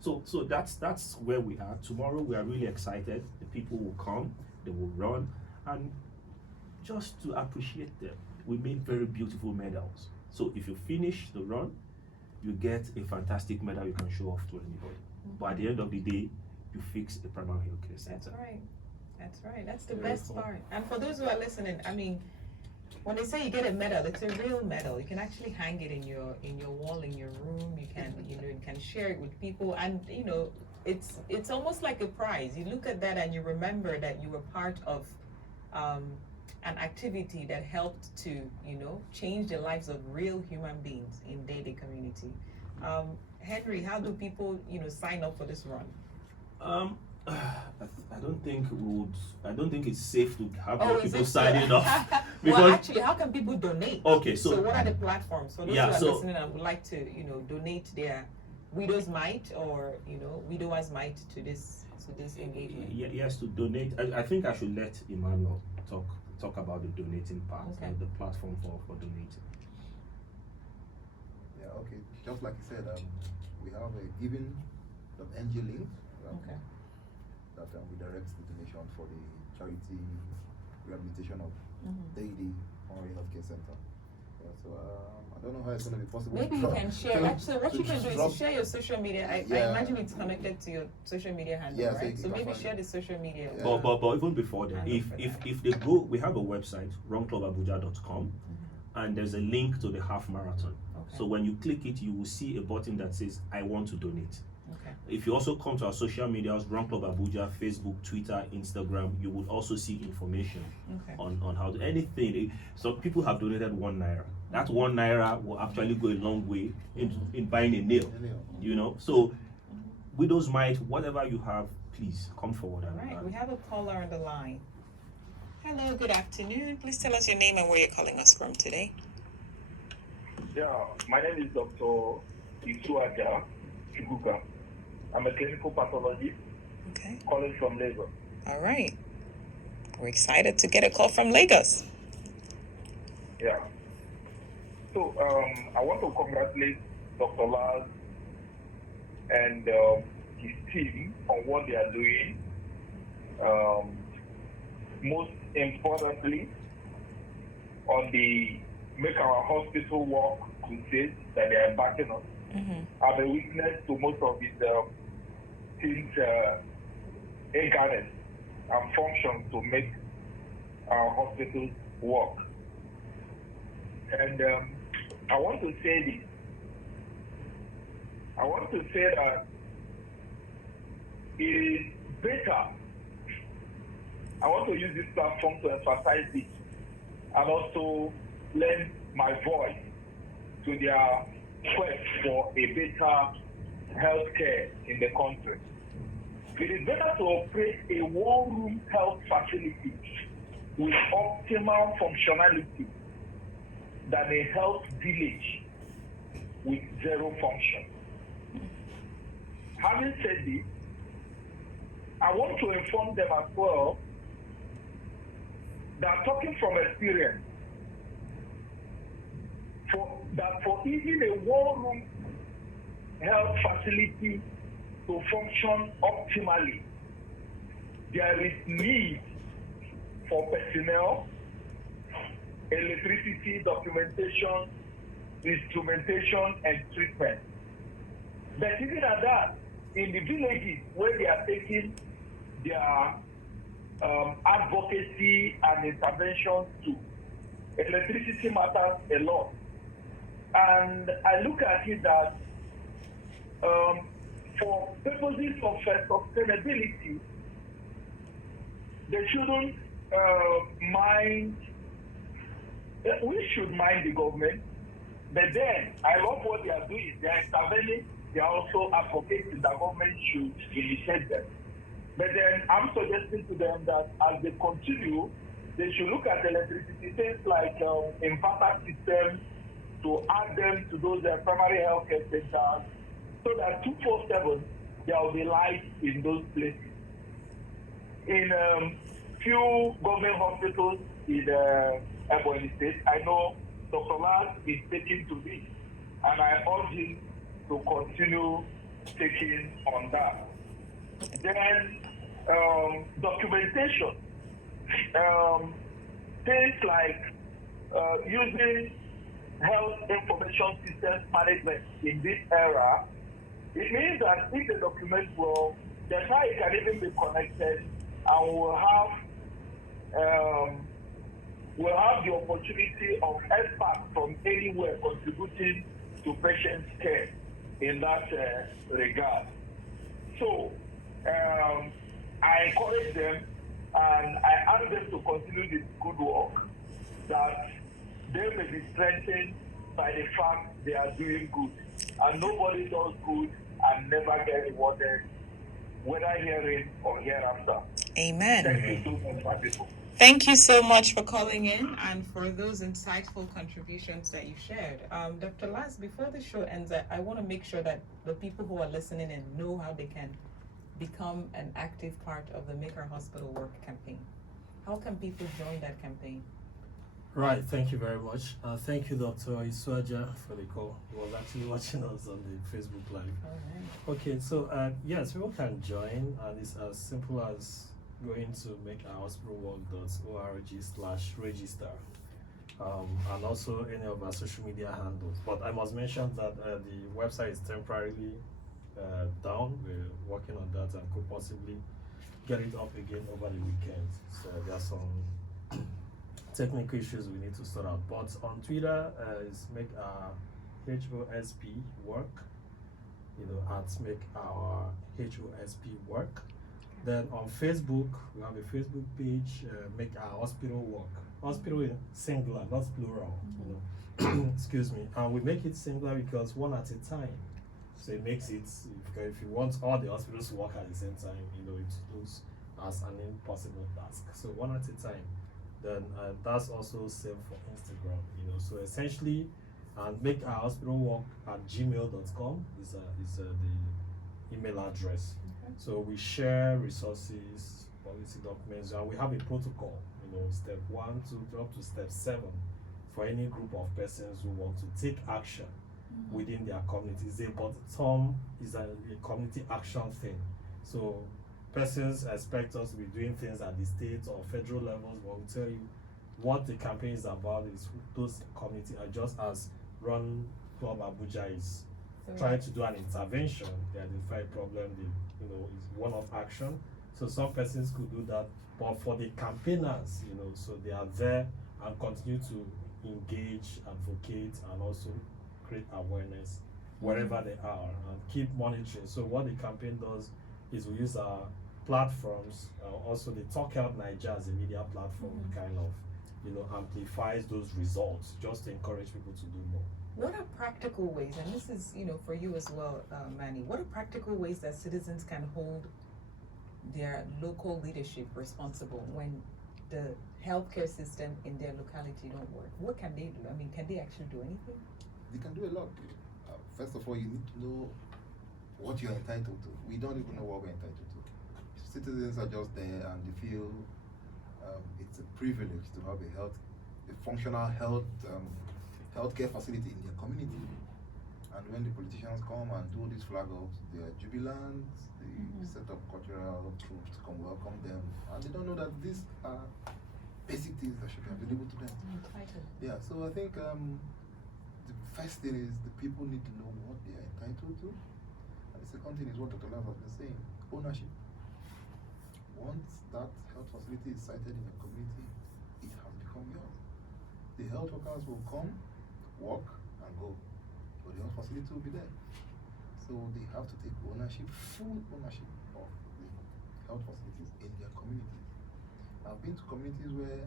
So that's where we are. Tomorrow we are really excited. The people will come, they will run, and just to appreciate them, we made very beautiful medals. So if you finish the run, you get a fantastic medal you can show off to anybody. But at the end of the day, you fix a primary health care center. That's right. That's right. That's the Very best cool. part. And for those who are listening, I mean, when they say you get a medal, it's a real medal. You can actually hang it in your wall in your room. You can you can share it with people, and it's almost like a prize. You look at that and you remember that you were part of an activity that helped to change the lives of real human beings in Dede community. Henry, how do people sign up for this run? I don't think we would. I don't think it's safe to have Oh, more is people it so? signing off Well, because actually, how can people donate? okay, So so what are the platforms for those Yeah, who are so- listening and would like to, donate their widow's mite or widower's mite to this engagement? yes, to donate. I think I should let Emmanuel talk about the donating part, Okay. the platform for donating. Yeah, okay. Just like you said, we have a giving.ng link Okay. that we direct the donation for the charity rehabilitation of Deidi Memorial Healthcare Center. Yeah, so I don't know how it's going to be possible. Maybe you can share. Actually, what you can do is drop- to share your social media. I imagine it's connected to your social media handle, Yeah, so right? you So can maybe find share it. the social media. Yeah. But even before then, And if they go, we have a website, runclubabuja.com, and there's a link to the half marathon. Okay. So when you click it, you will see a button that says I want to donate. Okay. If you also come to our social medias, Run Club Abuja, Facebook, Twitter, Instagram, you would also see information Okay. on how to anything. So people have donated #1. That #1 will actually go a long way in buying a nail. So widows might, whatever you have, please come forward. All right. We have a caller on the line. Hello. Good afternoon. Please tell us your name and where you're calling us from today. Yeah, my name is Dr. Isuaja Chuguka. I'm a clinical pathologist Okay. calling from Lagos. All right. We're excited to get a call from Lagos. Yeah. So I want to congratulate Dr. Lazz and his team on what they are doing. Most importantly, on the Make Our Hospital Work crusade that they are embarking on. I'm a witness to most of his team's eagerness and function to make our hospitals work. And I want to say this. I want to say that it is better. I want to use this platform to emphasize this and also lend my voice to their quest for a better healthcare in the country. It is better to operate a one-room health facility with optimal functionality than a health village with zero function. Having said this, I want to inform them as well that talking from experience, for even a one-room health facility to function optimally, there is need for personnel, electricity, documentation, instrumentation, and treatment. But even at that, in the villages where they are taking their advocacy and interventions to, electricity matters a lot. And I look at it that for purposes of sustainability, they shouldn't mind, we should mind the government, but then I love what they are doing. They are intervening, they are also advocating that government should initiate them. But then I'm suggesting to them that as they continue, they should look at electricity, things like inverter systems, to add them to those primary health care centers, so that 24/7 there will be light in those places. In few government hospitals in Ebonyi State, I know Dr. Lazz is taking to this, and I urge him to continue taking on that. Then documentation, things like using health information systems management in this era, it means that if the document well, that's how it can even be connected, and we'll have the opportunity of experts from anywhere contributing to patient care in that regard. So I encourage them and I ask them to continue this good work, that they may be strengthened by the fact they are doing good. And nobody does good and never get rewarded whether herein or hereafter. Amen. Thank you so much, my people. Thank you so much for calling in and for those insightful contributions that you shared. Dr. Lazz, before the show ends, I want to make sure that the people who are listening in know how they can become an active part of the Make Our Hospital Work campaign. How can people join that campaign? Right, thank you very much. Thank you, Dr. Isuaja, for the call. He was actually watching us on the Facebook Live. All right. Okay, so yes, people can join, and it's as simple as going to makeourhospitalwork.org/register, and also any of our social media handles. But I must mention that the website is temporarily down. We're working on that and could possibly get it up again over the weekend. So there are some technical issues we need to sort out. But on Twitter, is make our HOSP work, at make our HOSP work. Then on Facebook, we have a Facebook page, make our hospital work. Hospital in singular, not plural. Excuse me. And we make it singular because one at a time. So it makes it, if you want all the hospitals to work at the same time, it looks as an impossible task. So one at a time. Then that's also same for Instagram. So essentially, make our hospital work at gmail.com is the email address. Okay. So we share resources, policy documents, and we have a protocol. Step 1, 2, up to step 7 for any group of persons who want to take action within their communities. But term is a community action thing. So persons expect us to be doing things at the state or federal levels, but we tell you what the campaign is about is those communities are just as Run Club Abuja is trying to do an intervention, they identify a problem, is one-off action. So some persons could do that, but for the campaigners, so they are there and continue to engage, advocate, and also create awareness wherever they are and keep monitoring. So what the campaign does is we use our platforms, also the Talk Out Nigeria as a media platform kind of, amplifies those results just to encourage people to do more. What are practical ways, and this is, for you as well, Manny, what are practical ways that citizens can hold their local leadership responsible when the healthcare system in their locality don't work? What can they do? I mean, can they actually do anything? They can do a lot. First of all, you need to know what you're entitled to. We don't even know what we're entitled to. Citizens are just there and they feel it's a privilege to have a functional healthcare facility in their community. And when the politicians come and do these flag ups, they are jubilant, they set up cultural troops to come welcome them, and they don't know that these are basic things that should be available to them. Yeah, so I think the first thing is the people need to know what they are entitled to. And the second thing is what Dr. Lazz has been saying, ownership. Once that health facility is sited in a community, it has become yours. The health workers will come, work, and go. But the health facility will be there. So they have to take ownership, full ownership of the health facilities in their communities. I've been to communities where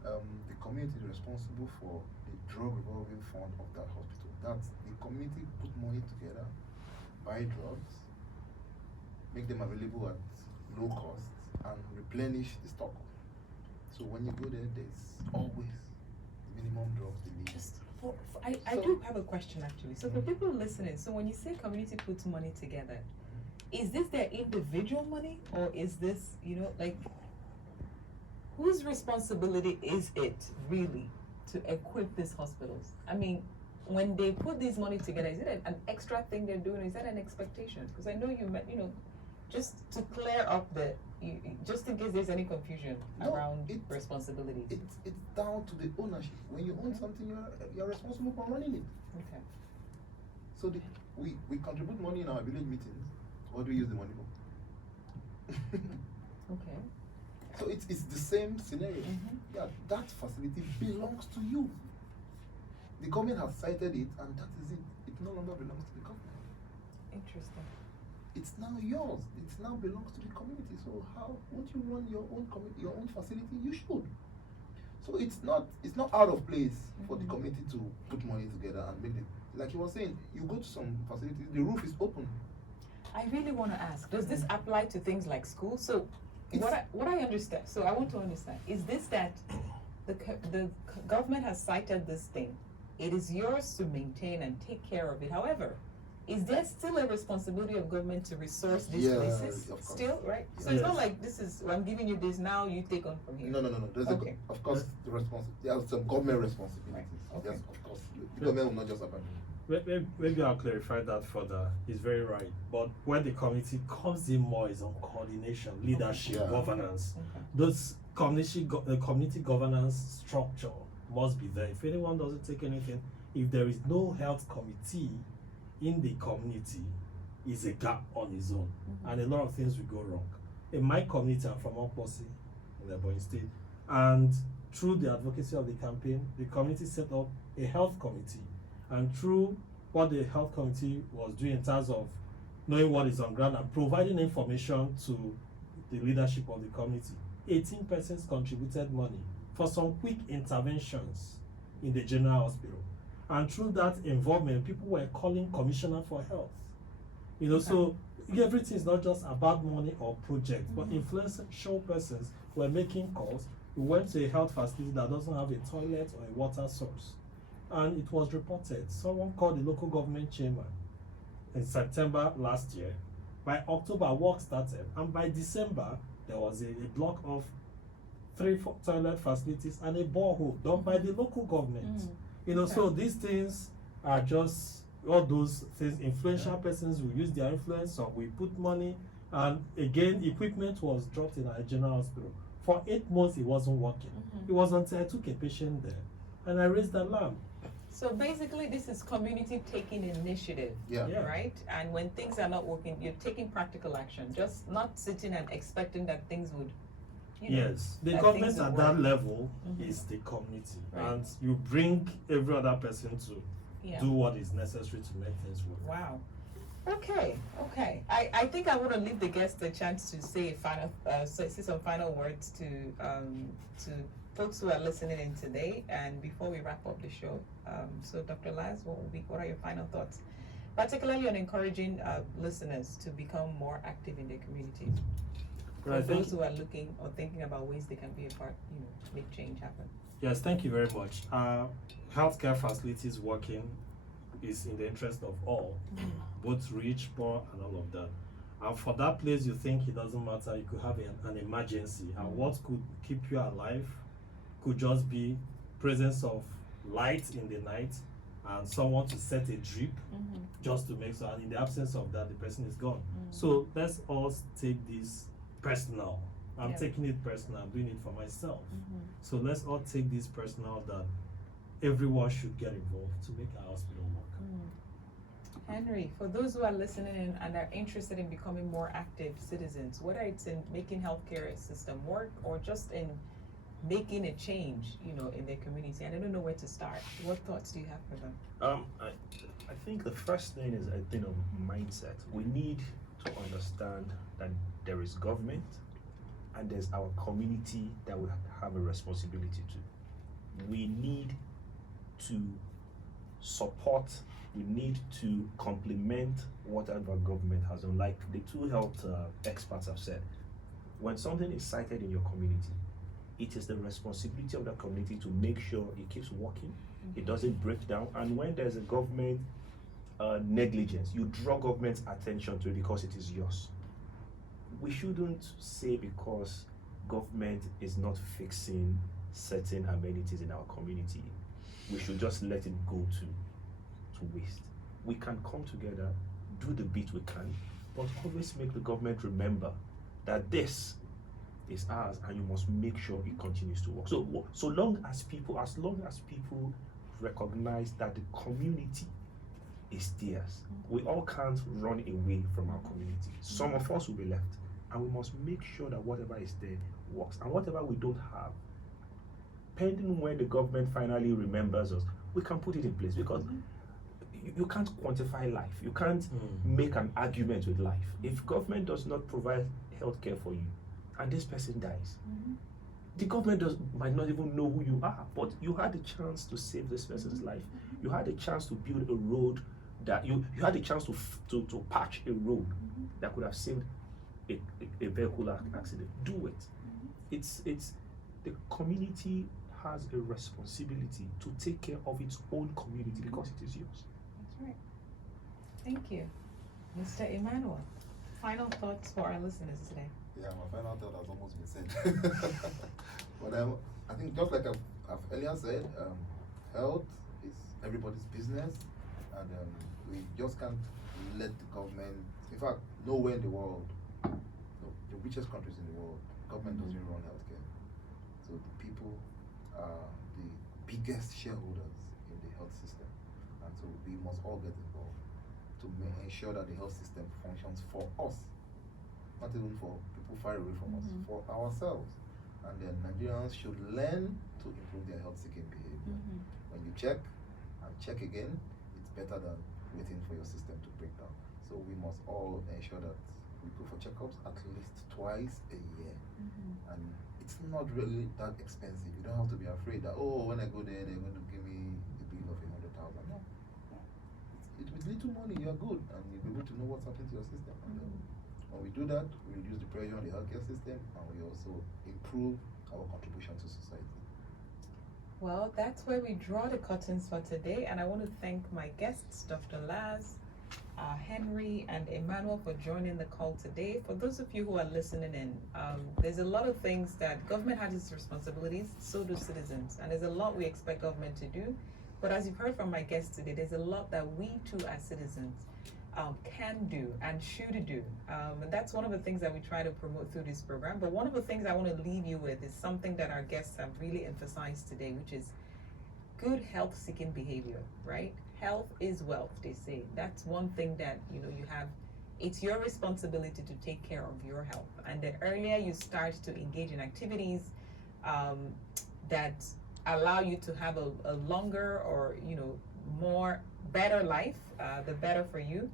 the community is responsible for the drug revolving fund of that hospital. That's the community put money together, buy drugs, make them available at low cost, and replenish the stock. So when you go there, there's always the minimum drugs they need. I do have a question actually. So for people listening, so when you say community puts money together, is this their individual money, or is this, whose responsibility is it really to equip these hospitals? I mean, when they put this money together, is it an extra thing they're doing? Is that an expectation? Because I know just to clear up just in case there's any confusion around responsibility. It's down to the ownership. When you own something, you're responsible for running it. Okay. So we contribute money in our village meetings. What do we use the money for? Okay. So it's the same scenario. Yeah, that facility belongs to you. The government has cited it, and that is it. It no longer belongs to the government. Interesting. It's now yours. It now belongs to the community. So how would you run your own facility? You should. So it's not out of place for the community to put money together and make it. Like you were saying, you go to some facilities, the roof is open. I really want to ask, does this apply to things like school? So what I understand, so I want to understand, is this that the government has cited this thing, it is yours to maintain and take care of it. However, is there still a responsibility of government to resource these places? Of course. Still, right? So Yes. it's not like this is, I'm giving you this now, you take on from here. No. There's Okay. of course, there are some government responsibilities. Okay. Yes, of course. The government will not just abandon. Maybe I'll clarify that further. He's very right. But where the community comes in more is on coordination, leadership, Yeah. governance. Okay. Those community governance structure must be there. If anyone doesn't take anything, if there is no health committee in the community, is a gap on its own, and a lot of things will go wrong. In my community, I'm from Okposi in the Ebonyi State, and through the advocacy of the campaign, the community set up a health committee, and through what the health committee was doing in terms of knowing what is on ground and providing information to the leadership of the community, 18 persons contributed money for some quick interventions in the general hospital. And through that involvement, people were calling commissioner for health. You know, so everything is not just about money or project, but influential persons were making calls. We went to a health facility that doesn't have a toilet or a water source, and it was reported. Someone called the local government chairman in September last year. By October, work started, and by December, there was a block of 3 toilet facilities and a borehole done by the local government. You know, so these things are just all those things. Influential persons will use their influence, so we put money, and again, equipment was dropped in our general hospital. For 8 months, it wasn't working. It was until I took a patient there, and I raised the alarm. So basically, this is community taking initiative, Yeah. right? And when things are not working, you're taking practical action, just not sitting and expecting that things would, you know, Yes, the that government things would at that work. level is the community, Right. and you bring every other person to Yeah. do what is necessary to make things work. Wow. Okay. I think I want to leave the guests a chance to say say some final words to folks who are listening in today, and before we wrap up the show. So Dr. Lazz, what are your final thoughts, particularly on encouraging listeners to become more active in their communities? For Right, those who are looking or thinking about ways they can be a part, make change happen. Yes, thank you very much. Healthcare facilities working is in the interest of all, both rich, poor, and all of that. And for that place you think it doesn't matter, you could have an emergency, and what could keep you alive could just be presence of light in the night and someone to set a drip just to make sure, and in the absence of that, the person is gone. So let's all take this personal. I'm Yeah. taking it personal, I'm doing it for myself. So let's all take this personal, that everyone should get involved to make our hospital work. Henry, for those who are listening in and are interested in becoming more active citizens, whether it's in making healthcare system work or just in making a change, in their community, and I don't know where to start, what thoughts do you have for them? I think the first thing is mindset. We need to understand that there is government and there's our community that we have a responsibility to. We need to support, we need to complement whatever government has done. Like the two health experts have said, when something is cited in your community, it is the responsibility of that community to make sure it keeps working, it doesn't break down. And when there's a government negligence, you draw government's attention to it because it is yours. We shouldn't say because government is not fixing certain amenities in our community, we should just let it go to waste. We can come together, do the bit we can, but always make the government remember that this is ours and you must make sure it continues to work. So long as people recognize that the community is theirs, we all can't run away from our community. Some of us will be left, and we must make sure that whatever is there works, and whatever we don't have, pending when the government finally remembers us, we can put it in place, because you can't quantify life. You can't make an argument with life. If government does not provide healthcare for you and this person dies, the government might not even know who you are, but you had a chance to save this person's life. You had a chance to build a road that you had a chance to patch a road that could have saved a vehicle accident. Do it. It's the community has a responsibility to take care of its own community because it is yours. That's right. Thank you. Mr. Emmanuel, final thoughts for our listeners today. Yeah, my final thought has almost been said. But I think just like I've earlier said, health is everybody's business, and we just can't let the government. In fact, nowhere in the world, the richest countries in the world, government doesn't run healthcare. So the people are the biggest shareholders in the health system, and so we must all get involved to ensure that the health system functions for us, not even for people far away from us, for ourselves. And then Nigerians should learn to improve their health-seeking behavior. When you check and check again, it's better than waiting for your system to break down. So we must all ensure that we go for checkups at least twice a year. And it's not really that expensive. You don't have to be afraid that, oh, when I go there, they're going to give me a bill of 100,000. No. With little money, you're good, and you'll be able to know what's happening to your system. And when we do that, we reduce the pressure on the healthcare system, and we also improve our contribution to society. Well, that's where we draw the curtains for today, and I want to thank my guests, Dr. Lazz, Henry, and Emmanuel, for joining the call today. For those of you who are listening in, there's a lot of things that government has its responsibilities, so do citizens, and there's a lot we expect government to do. But as you've heard from my guests today, there's a lot that we too as citizens can do and should do. And that's one of the things that we try to promote through this program. But one of the things I want to leave you with is something that our guests have really emphasized today, which is good health-seeking behavior, right? Health is wealth, they say. That's one thing that, you have. It's your responsibility to take care of your health. And the earlier you start to engage in activities that allow you to have a longer or, better life, the better for you.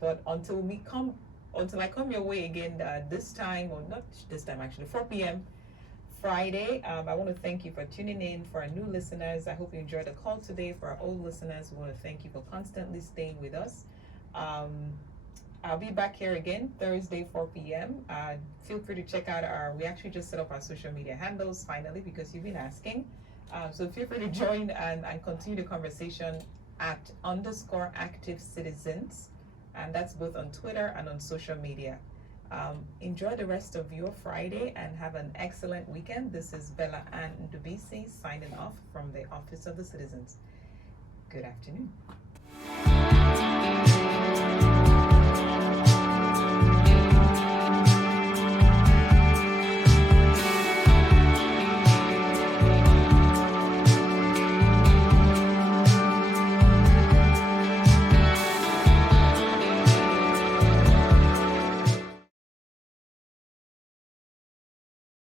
But until I come your way again this time, or not this time actually, 4 p.m. Friday, I want to thank you for tuning in. For our new listeners, I hope you enjoyed the call today. For our old listeners, we want to thank you for constantly staying with us. I'll be back here again Thursday, 4 p.m. Feel free to check out we actually just set up our social media handles finally, because you've been asking. So feel free to join and continue the conversation at _active-citizens, and that's both on Twitter and on social media. Enjoy the rest of your Friday and have an excellent weekend. This is Bella Ann Ndubuisi signing off from the Office of the Citizens. Good afternoon.